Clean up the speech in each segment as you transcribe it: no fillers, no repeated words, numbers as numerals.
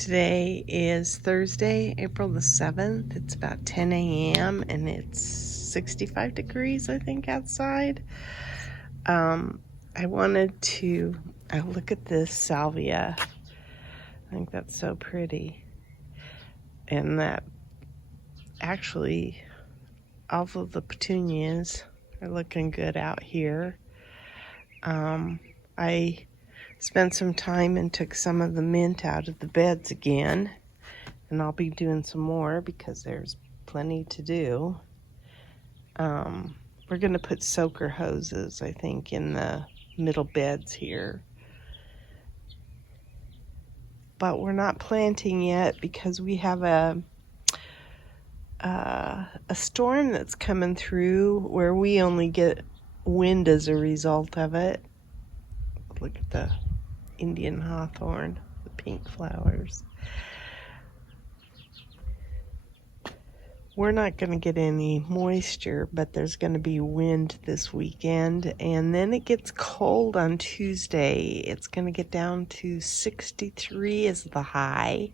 Today is Thursday, April the 7th. It's about 10 a.m. and it's 65 degrees, I think, outside. I wanted to look at this salvia. I think that's so pretty. And that actually, all of the petunias are looking good out here. I spent some time and took some of the mint out of the beds again, and I'll be doing some more because there's plenty to do. We're going to put soaker hoses, I think, in the middle beds here, but we're not planting yet because we have a storm that's coming through where we only get wind as a result of it. Look at the Indian hawthorn, the pink flowers. We're not going to get any moisture, but there's going to be wind this weekend, and then it gets cold on Tuesday. It's going to get down to 63 as the high,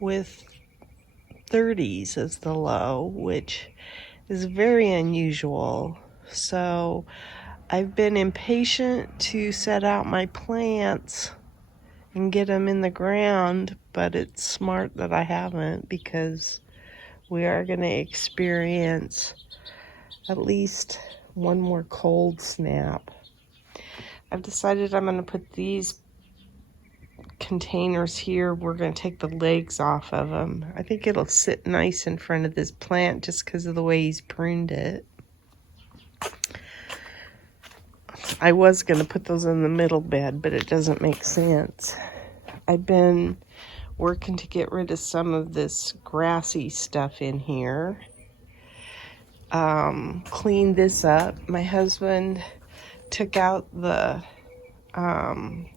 with 30s as the low, which is very unusual. So I've been impatient to set out my plants and get them in the ground, but it's smart that I haven't, because we are going to experience at least one more cold snap. I've decided I'm going to put these containers here. We're going to take the legs off of them. I think it'll sit nice in front of this plant just because of the way he's pruned it. I was going to put those in the middle bed, but it doesn't make sense. I've been working to get rid of some of this grassy stuff in here. Clean this up. My husband took out the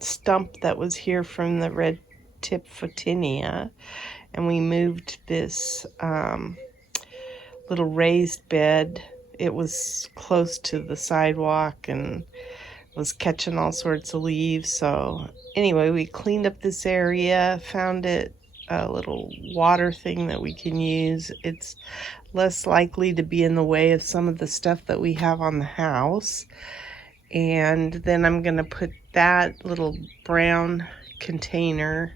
stump that was here from the red tip photinia, and we moved this little raised bed. It was close to the sidewalk and was catching all sorts of leaves. So anyway, we cleaned up this area, found it a little water thing that we can use. It's less likely to be in the way of some of the stuff that we have on the house. And then I'm going to put that little brown container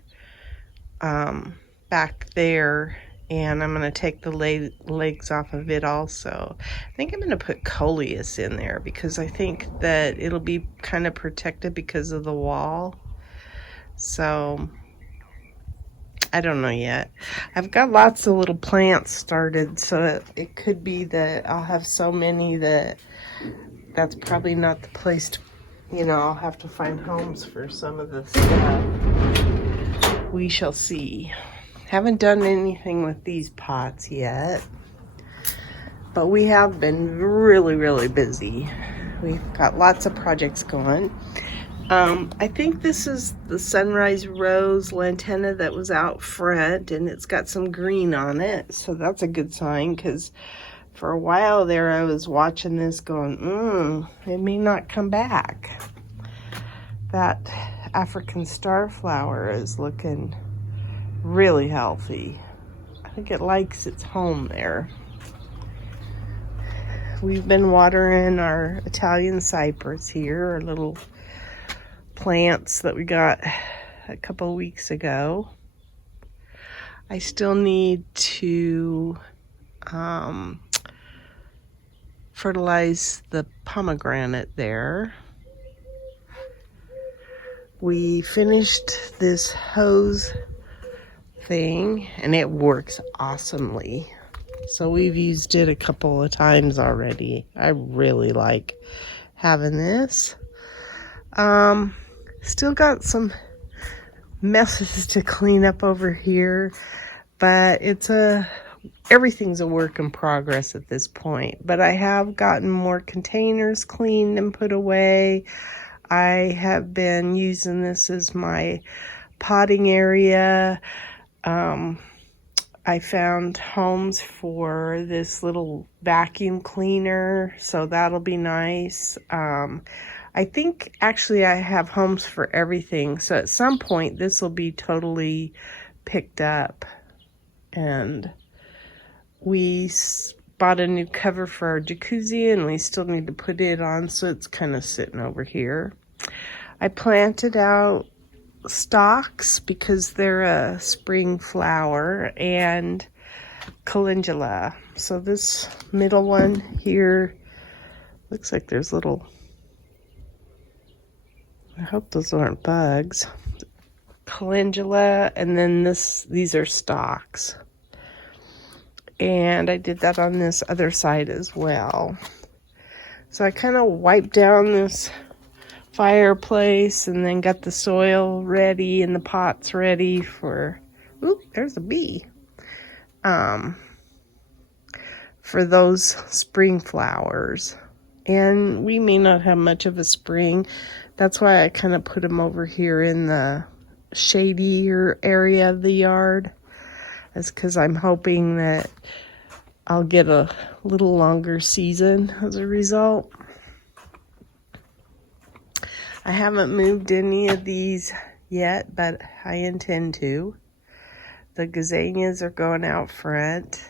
back there, and I'm going to take the legs off of it also. I think I'm going to put coleus in there because I think that it'll be kind of protected because of the wall. So I don't know yet. I've got lots of little plants started, so it could be that I'll have so many that's probably not the place to, I'll have to find homes for some of this stuff. We shall see. Haven't done anything with these pots yet, but we have been really, really busy. We've got lots of projects going. I think this is the sunrise rose lantana that was out front, and it's got some green on it, so that's a good sign, because for a while there I was watching this going, it may not come back. That African starflower is looking really healthy. I think it likes its home there. We've been watering our Italian cypress here, our little plants that we got a couple of weeks ago. I still need to fertilize the pomegranate there. We finished this hose thing, and it works awesomely. So we've used it a couple of times already. I really like having this. Still got some messes to clean up over here, but everything's a work in progress at this point. But I have gotten more containers cleaned and put away. I have been using this as my potting area. I found homes for this little vacuum cleaner, so that'll be nice. I think actually I have homes for everything, so at some point this will be totally picked up. And we bought a new cover for our jacuzzi, and we still need to put it on, so it's kind of sitting over here. I planted out stalks because they're a spring flower, and calendula. So this middle one here looks like there's little, I hope those aren't bugs. Calendula, and then these are stalks. And I did that on this other side as well. So I kind of wiped down this fireplace and then got the soil ready and the pots ready for, oop, there's a bee. For those spring flowers. And we may not have much of a spring. That's why I kind of put them over here in the shadier area of the yard. That's because I'm hoping that I'll get a little longer season as a result. I haven't moved any of these yet, but I intend to. The gazanias are going out front.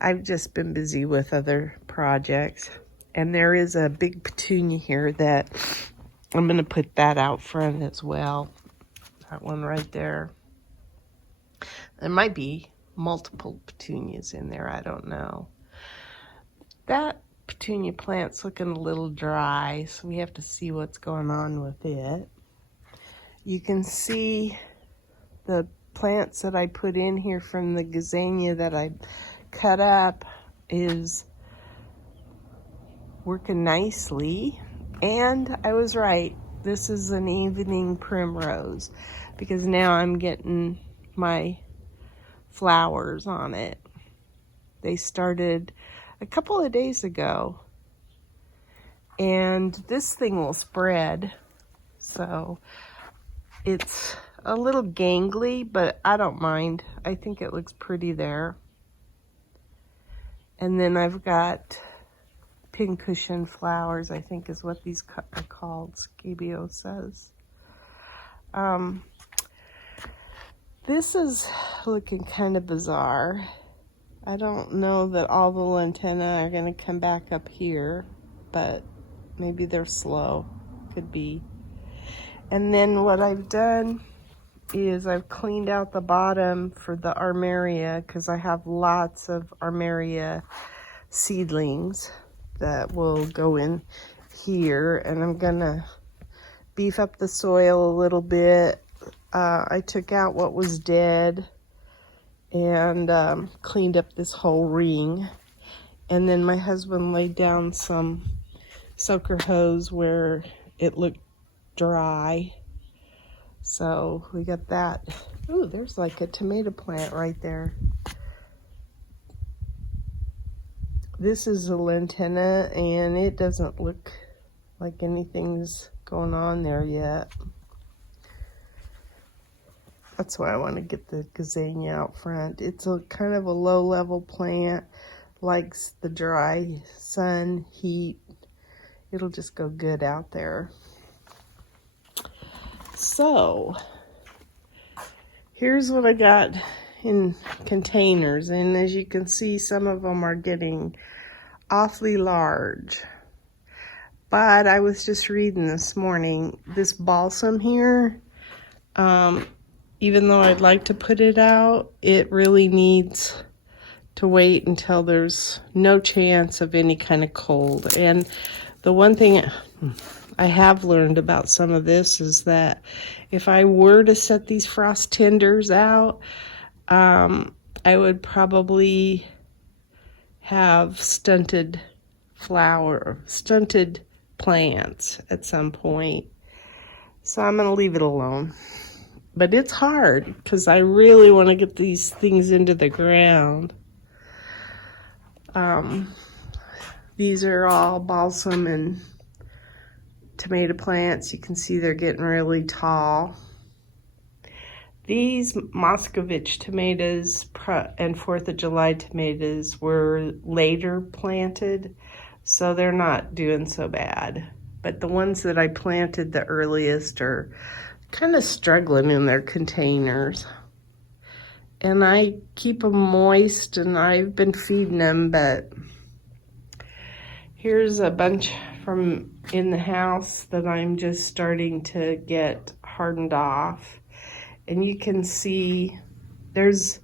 I've just been busy with other projects. And there is a big petunia here that I'm going to put that out front as well. That one right there. There might be multiple petunias in there, I don't know. That petunia plant's looking a little dry, so we have to see what's going on with it. You can see the plants that I put in here from the gazania that I cut up is working nicely. And I was right, this is an evening primrose, because now I'm getting my flowers on it. They started a couple of days ago, and this thing will spread, so it's a little gangly, but I don't mind. I think it looks pretty there. And then I've got Pincushion Flowers, I think is what these are called, Scabio says. This is looking kind of bizarre. I don't know that all the lantennae are going to come back up here, but maybe they're slow. Could be. And then what I've done is I've cleaned out the bottom for the armeria, because I have lots of armeria seedlings that will go in here, and I'm going to beef up the soil a little bit. I took out what was dead and cleaned up this whole ring. And then my husband laid down some soaker hose where it looked dry. So we got that. Ooh, there's like a tomato plant right there. This is a lantenna, and it doesn't look like anything's going on there yet. That's why I want to get the gazania out front. It's a kind of a low-level plant, likes the dry sun, heat. It'll just go good out there. So, here's what I got in containers. And as you can see, some of them are getting awfully large. But I was just reading this morning, this balsam here, even though I'd like to put it out, it really needs to wait until there's no chance of any kind of cold. And the one thing I have learned about some of this is that if I were to set these frost tenders out, I would probably have stunted plants at some point. So I'm going to leave it alone. But it's hard because I really want to get these things into the ground. These are all balsam and tomato plants. You can see they're getting really tall. These Moscovich tomatoes and 4th of July tomatoes were later planted, so they're not doing so bad. But the ones that I planted the earliest are kind of struggling in their containers. and I keep them moist, and I've been feeding them, but here's a bunch from in the house that I'm just starting to get hardened off. And you can see there's,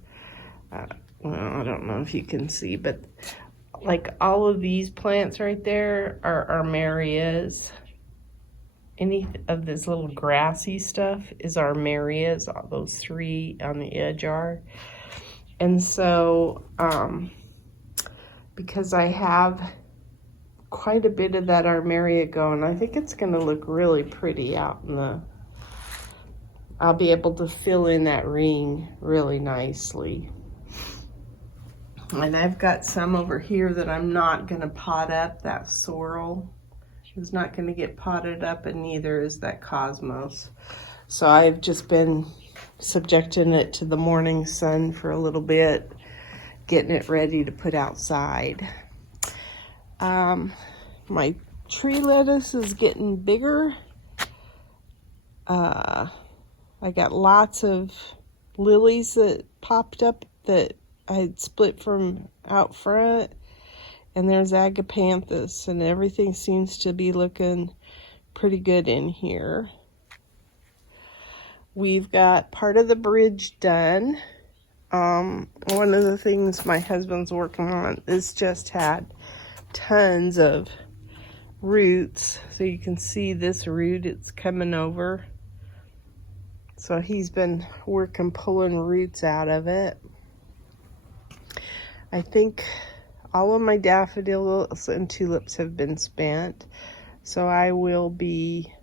well, I don't know if you can see, but like all of these plants right there are armerias. Any of this little grassy stuff is armerias. All those three on the edge are. And so, because I have quite a bit of that armeria going, I think it's going to look really pretty out in the, I'll be able to fill in that ring really nicely. And I've got some over here that I'm not going to pot up. That sorrel is not going to get potted up, and neither is that cosmos. So I've just been subjecting it to the morning sun for a little bit, getting it ready to put outside. My tree lettuce is getting bigger. I got lots of lilies that popped up that I had split from out front, and there's agapanthus, and everything seems to be looking pretty good in here. We've got part of the bridge done. One of the things my husband's working on is just had tons of roots. So you can see this root, it's coming over. So he's been working pulling roots out of it. I think all of my daffodils and tulips have been spent. So I will be,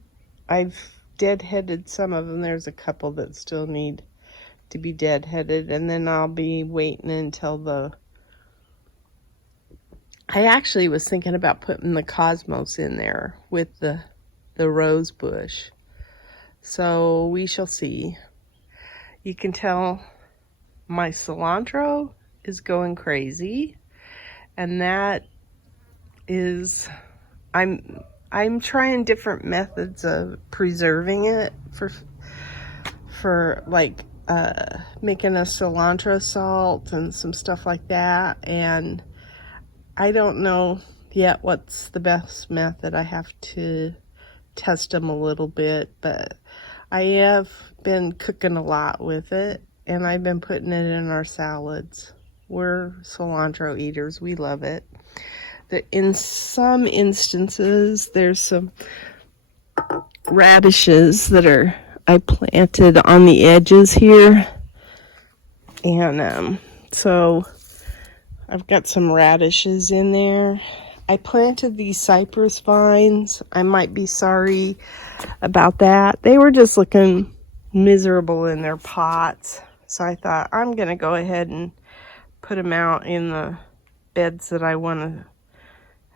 I've deadheaded some of them. There's a couple that still need to be deadheaded. And then I'll be waiting until the, I actually was thinking about putting the cosmos in there with the rose bush. So we shall see. You can tell my cilantro is going crazy, and that is, I'm trying different methods of preserving it for like making a cilantro salt and some stuff like that, and I don't know yet what's the best method. I have to test them a little bit, but I have been cooking a lot with it, and I've been putting it in our salads. We're cilantro eaters. We love it. In some instances, there's some radishes that I planted on the edges here, and so I've got some radishes in there. I planted these cypress vines. I might be sorry about that. They were just looking miserable in their pots. So I thought I'm going to go ahead and put them out in the beds that I want to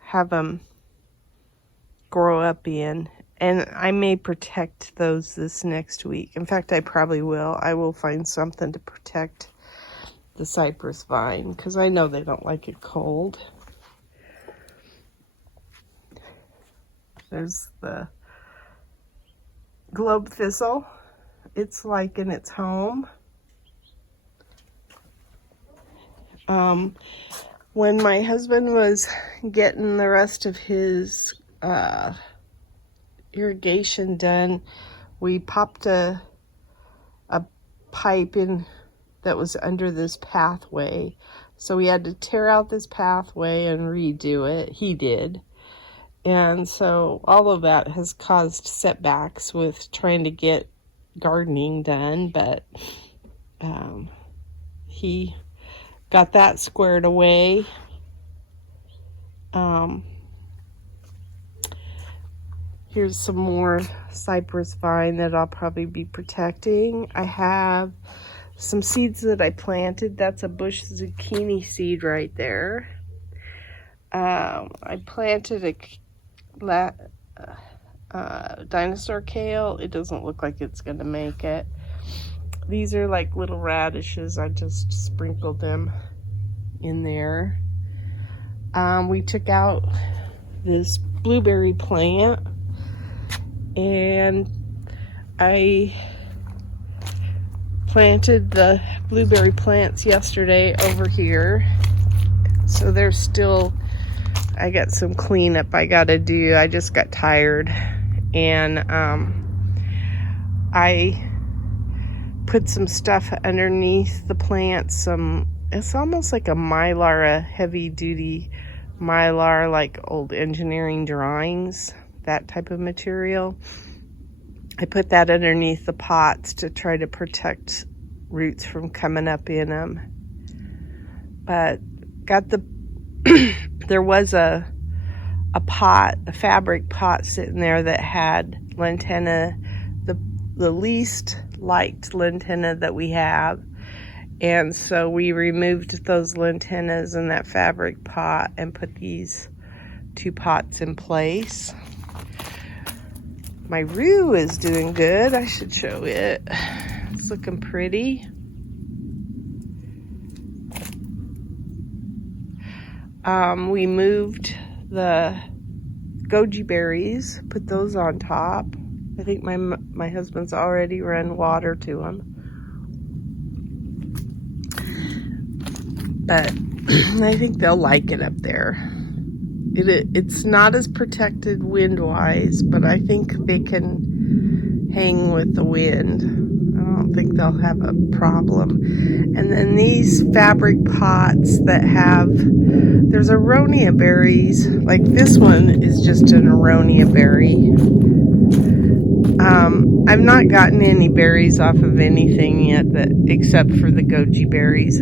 have them grow up in. And I may protect those this next week. In fact, I probably will. I will find something to protect the cypress vine, because I know they don't like it cold. There's the globe thistle. It's like in its home. When my husband was getting the rest of his irrigation done, we popped a pipe in that was under this pathway. So we had to tear out this pathway and redo it. He did. And so all of that has caused setbacks with trying to get gardening done, but he got that squared away. Here's some more cypress vine that I'll probably be protecting. I have some seeds that I planted. That's a bush zucchini seed right there. I planted a dinosaur kale. It doesn't look like it's going to make it. These are like little radishes. I just sprinkled them in there. We took out this blueberry plant, and I planted the blueberry plants yesterday over here. So there's still, I got some cleanup I gotta do. I just got tired. And I put some stuff underneath the plants. It's almost like a mylar, a heavy duty mylar, like old engineering drawings, that type of material. I put that underneath the pots to try to protect roots from coming up in them. But got the, there was a pot, a fabric pot sitting there that had lantana, the least liked lantana that we have. And so we removed those lantanas in that fabric pot and put these 2 pots in place. My rue is doing good. I should show it. It's looking pretty. We moved the Goji Berries, put those on top. I think my husband's already run water to them. But I think they'll like it up there. It's not as protected wind-wise, but I think they can hang with the wind. I don't think they'll have a problem. And then these fabric pots that have, there's aronia berries. Like this one is just an aronia berry. I've not gotten any berries off of anything yet, except for the goji berries.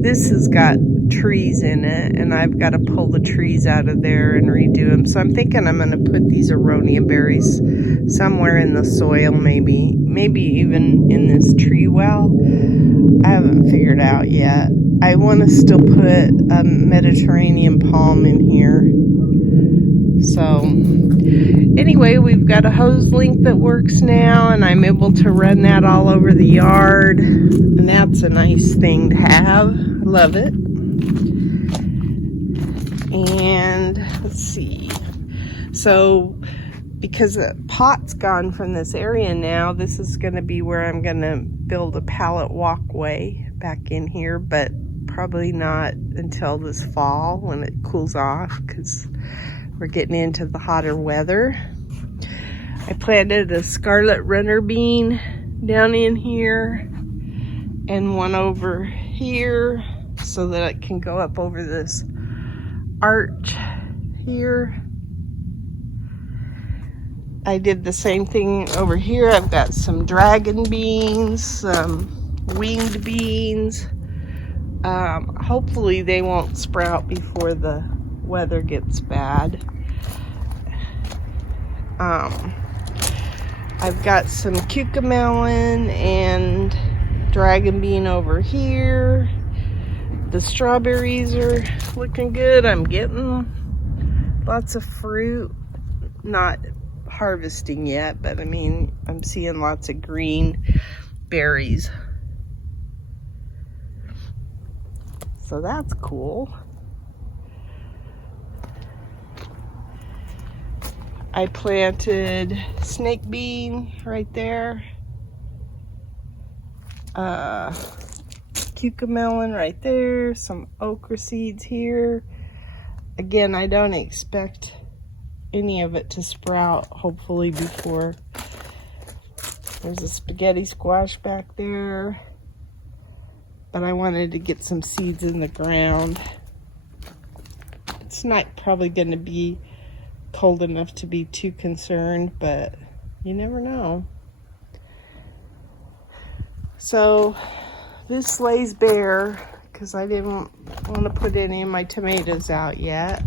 This has got trees in it, and I've got to pull the trees out of there and redo them. So I'm thinking I'm going to put these aronia berries somewhere in the soil, maybe even in this tree well. I haven't figured out yet. I want to still put a Mediterranean palm in here. So anyway, we've got a hose link that works now, and I'm able to run that all over the yard, and that's a nice thing to have. I love it. And let's see, so because the pot's gone from this area now, this is going to be where I'm going to build a pallet walkway back in here, but probably not until this fall when it cools off, because we're getting into the hotter weather. I planted a scarlet runner bean down in here and one over here so that it can go up over this arch here. I did the same thing over here. I've got some dragon beans, some winged beans. Hopefully they won't sprout before the weather gets bad. I've got some cucamelon and dragon bean over here. The strawberries are looking good. I'm getting lots of fruit. Not harvesting yet, but I mean, I'm seeing lots of green berries. So that's cool. I planted snake bean right there. Cucamelon right there, some okra seeds here. Again, I don't expect any of it to sprout, hopefully before. There's a spaghetti squash back there, but I wanted to get some seeds in the ground. It's not probably going to be cold enough to be too concerned, but you never know. So this lays bare because I didn't want to put any of my tomatoes out yet.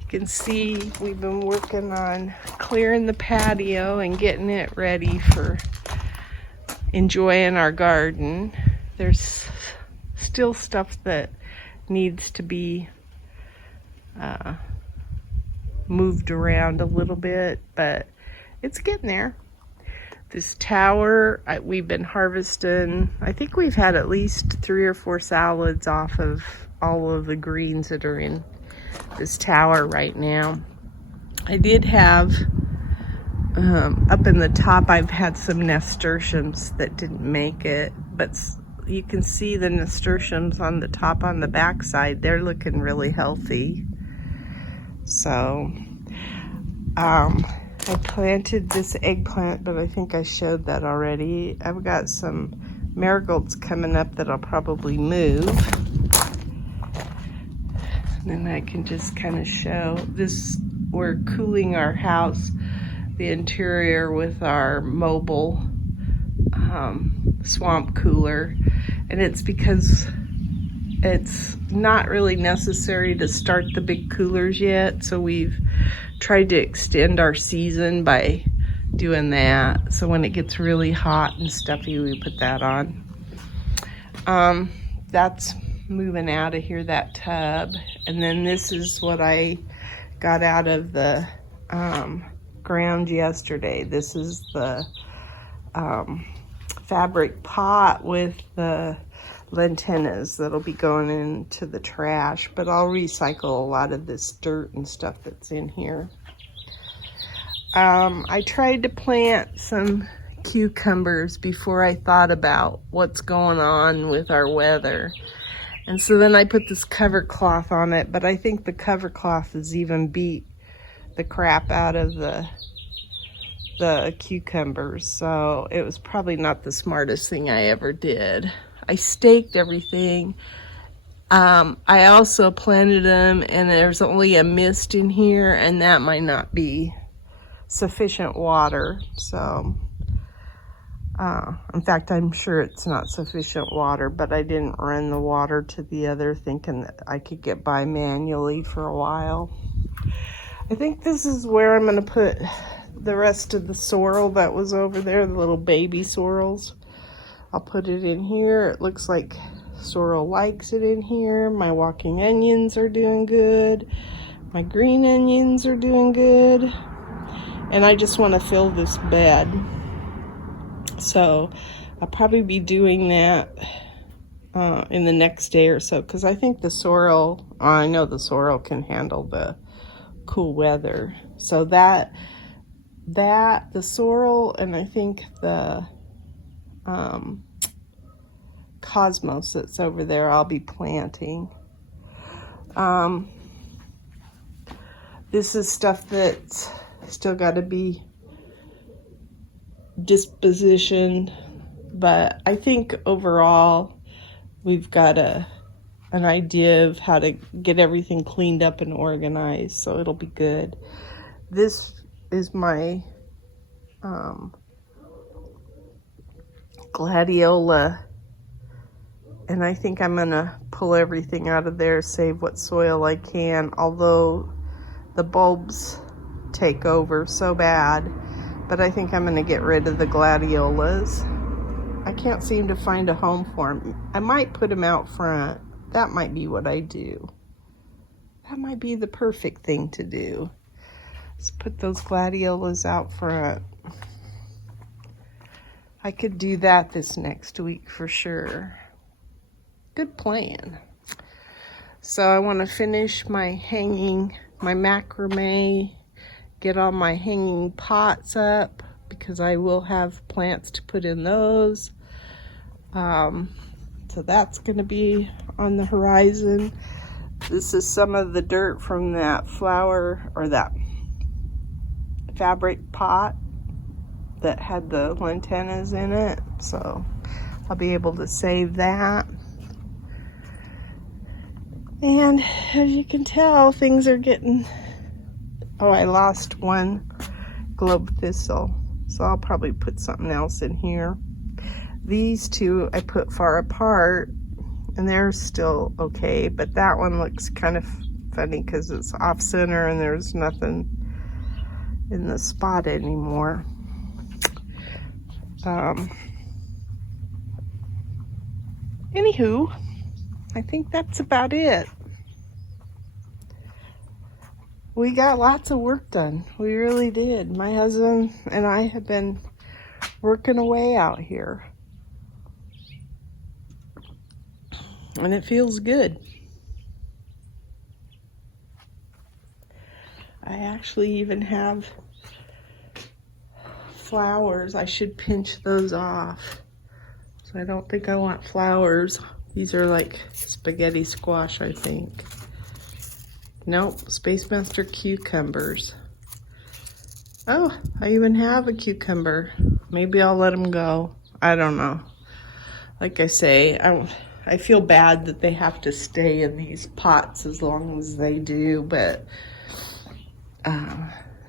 You can see we've been working on clearing the patio and getting it ready for enjoying our garden. There's still stuff that needs to be moved around a little bit, but it's getting there. This tower, we've been harvesting. I think we've had at least 3 or 4 salads off of all of the greens that are in this tower right now. I did have Up in the top, I've had some nasturtiums that didn't make it, but you can see the nasturtiums on the top on the back side. They're looking really healthy. So, I planted this eggplant, but I think I showed that already. I've got some marigolds coming up that I'll probably move. And then I can just kind of show this. We're cooling our house, the interior, with our mobile swamp cooler. And it's because it's not really necessary to start the big coolers yet, so we've tried to extend our season by doing that. So when it gets really hot and stuffy, we put that on. That's moving out of here, that tub. And then this is what I got out of the ground yesterday. This is the fabric pot with the lantennas that'll be going into the trash, but I'll recycle a lot of this dirt and stuff that's in here. I tried to plant some cucumbers before I thought about what's going on with our weather, and so then I put this cover cloth on it, but I think the cover cloth has even beat the crap out of the cucumbers, so it was probably not the smartest thing I ever did. I staked everything. I also planted them, and there's only a mist in here, and that might not be sufficient water. So, in fact, I'm sure it's not sufficient water, but I didn't run the water to the other, thinking that I could get by manually for a while. I think this is where I'm going to put the rest of the sorrel that was over there, the little baby sorrels. I'll put it in here. It looks like sorrel likes it in here. My walking onions are doing good. My green onions are doing good. And I just want to fill this bed. So I'll probably be doing that in the next day or so, because I think the sorrel, I know the sorrel can handle the cool weather. So the sorrel, and I think the cosmos that's over there, I'll be planting. This is stuff that's still got to be dispositioned, but I think overall we've got an idea of how to get everything cleaned up and organized, so it'll be good. This is my gladiola, and I think I'm gonna pull everything out of there, save what soil I can, although the bulbs take over so bad. But I think I'm gonna get rid of the gladiolas. I can't seem to find a home for them. I might put them out front. That might be what I do. That might be the perfect thing to do. Let's put those gladiolas out front. I could do that this next week for sure. Good plan. So I want to finish my hanging, my macrame, get all my hanging pots up, because I will have plants to put in those. So that's going to be on the horizon. This is some of the dirt from that flower, or that fabric pot that had the lantennas in it, so I'll be able to save that. And as you can tell, things are getting, oh, I lost one globe thistle, so I'll probably put something else in here. These two I put far apart, and they're still okay, but that one looks kind of funny because it's off center and there's nothing in the spot anymore. Anywho, I think that's about it. We got lots of work done. We really did. My husband and I have been working away out here. And it feels good. I actually even have flowers. I should pinch those off. So I don't think I want flowers. These are like spaghetti squash, I think. Nope, Space Master cucumbers. Oh, I even have a cucumber. Maybe I'll let them go. I don't know. Like I say, I feel bad that they have to stay in these pots as long as they do, but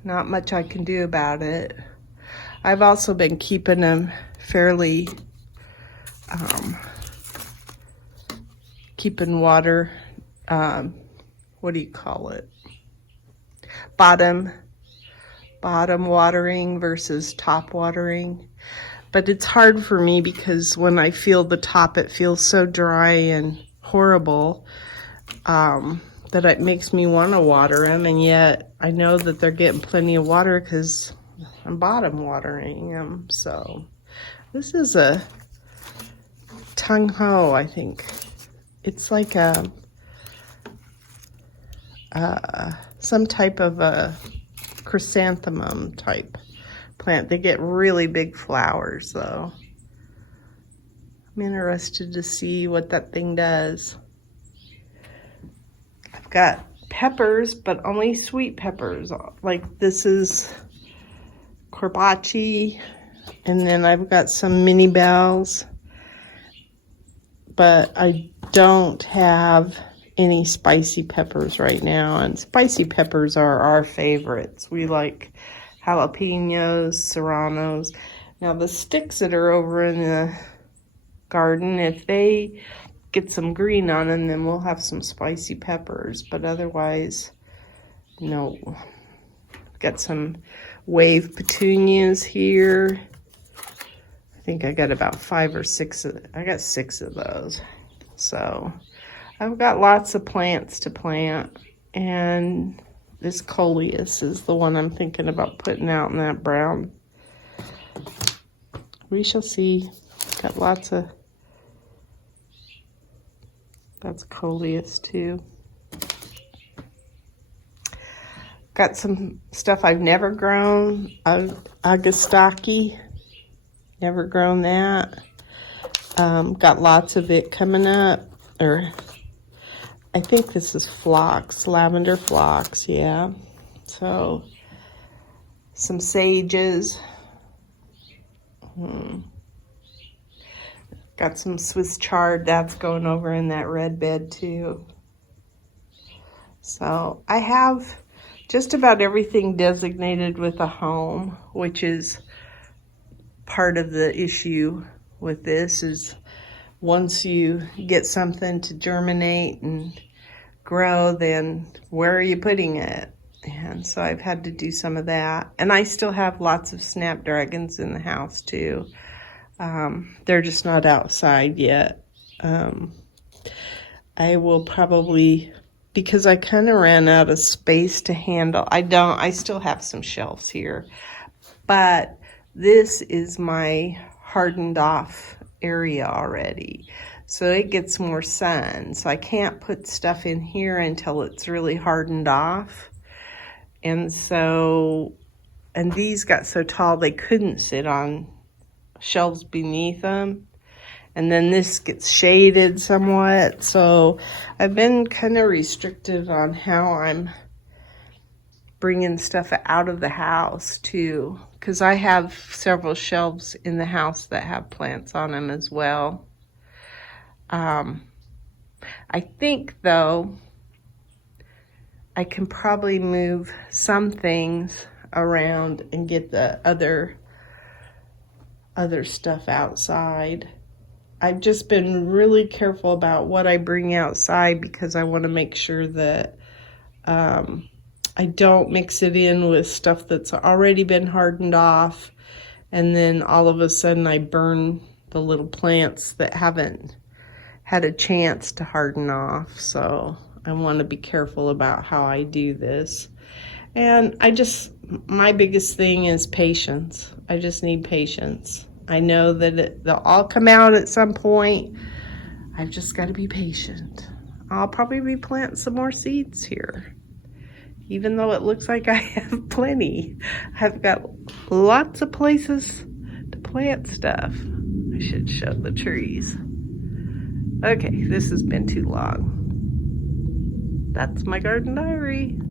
not much I can do about it. I've also been keeping them fairly, keeping water, what do you call it? Bottom watering versus top watering. But it's hard for me because when I feel the top, it feels so dry and horrible that it makes me want to water them. And yet I know that they're getting plenty of water because I'm bottom watering them. So this is a tung ho, I think. It's like some type of a chrysanthemum type plant. They get really big flowers though. I'm interested to see what that thing does. I've got peppers, but only sweet peppers. Like this is corbaci, and then I've got some mini bells, but I don't have any spicy peppers right now, and spicy peppers are our favorites. We like jalapenos, serranos. Now the sticks that are over in the garden, if they get some green on them, then we'll have some spicy peppers, but otherwise, no. Got some wave petunias here. I think I got about 5 or 6 I got 6 of those. So I've got lots of plants to plant, and this coleus is the one I'm thinking about putting out in that brown. We shall see. Got lots of, that's coleus too. Got some stuff I've never grown. Agastaki, never grown that. Got lots of it coming up, or I think this is phlox, lavender phlox, yeah. So, some sages. Got some Swiss chard, that's going over in that red bed too. So, I have just about everything designated with a home, which is part of the issue with this is once you get something to germinate and grow, then where are you putting it? And so I've had to do some of that. And I still have lots of snapdragons in the house too. They're just not outside yet. I will probably, because I kind of ran out of space to handle, I still have some shelves here, but this is my hardened off area already, so it gets more sun, so I can't put stuff in here until it's really hardened off. And so, and these got so tall they couldn't sit on shelves beneath them, and then this gets shaded somewhat, so I've been kind of restricted on how I'm bringing stuff out of the house too, because I have several shelves in the house that have plants on them as well. I think though I can probably move some things around and get the other stuff outside. I've just been really careful about what I bring outside because I want to make sure that I don't mix it in with stuff that's already been hardened off, and then all of a sudden I burn the little plants that haven't had a chance to harden off. So I want to be careful about how I do this. And my biggest thing is patience. I just need patience. I know that they'll all come out at some point. I've just got to be patient. I'll probably be planting some more seeds here. even though it looks like I have plenty. I've got lots of places to plant stuff. I should show the trees. Okay, this has been too long. That's my garden diary.